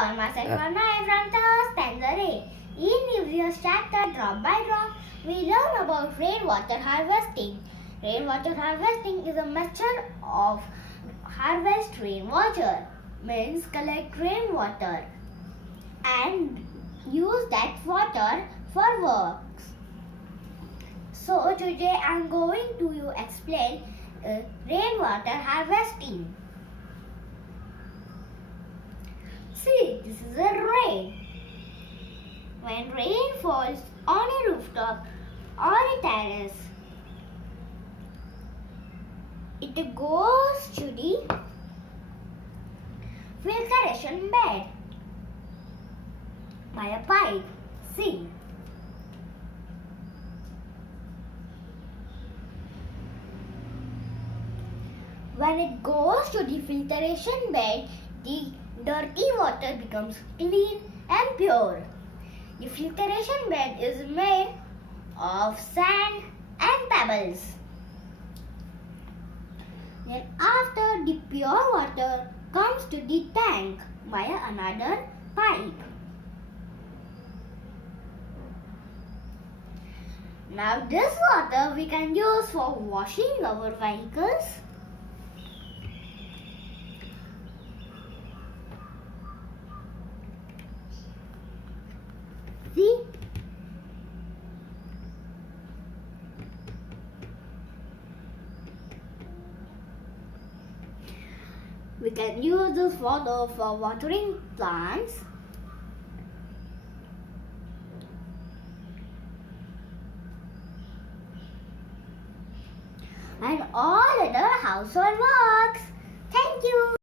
all, myself Anay from the stanza A. In previous chapter, drop by drop, we learn about rainwater harvesting. Rainwater harvesting is a method of harvest rainwater, means collect rainwater and use that water for works. So today I am going to you explain rainwater harvesting. See, this is a rain. When rain falls on a rooftop or a terrace, it goes to the filtration bed by a pipe. See. When it goes to the filtration bed, the dirty water becomes clean and pure. The filtration bed is made of sand and pebbles. Then after, the pure water comes to the tank via another pipe. Now this water we can use for washing our vehicles, see, we can use this water for watering plants, and all other household works. Thank you.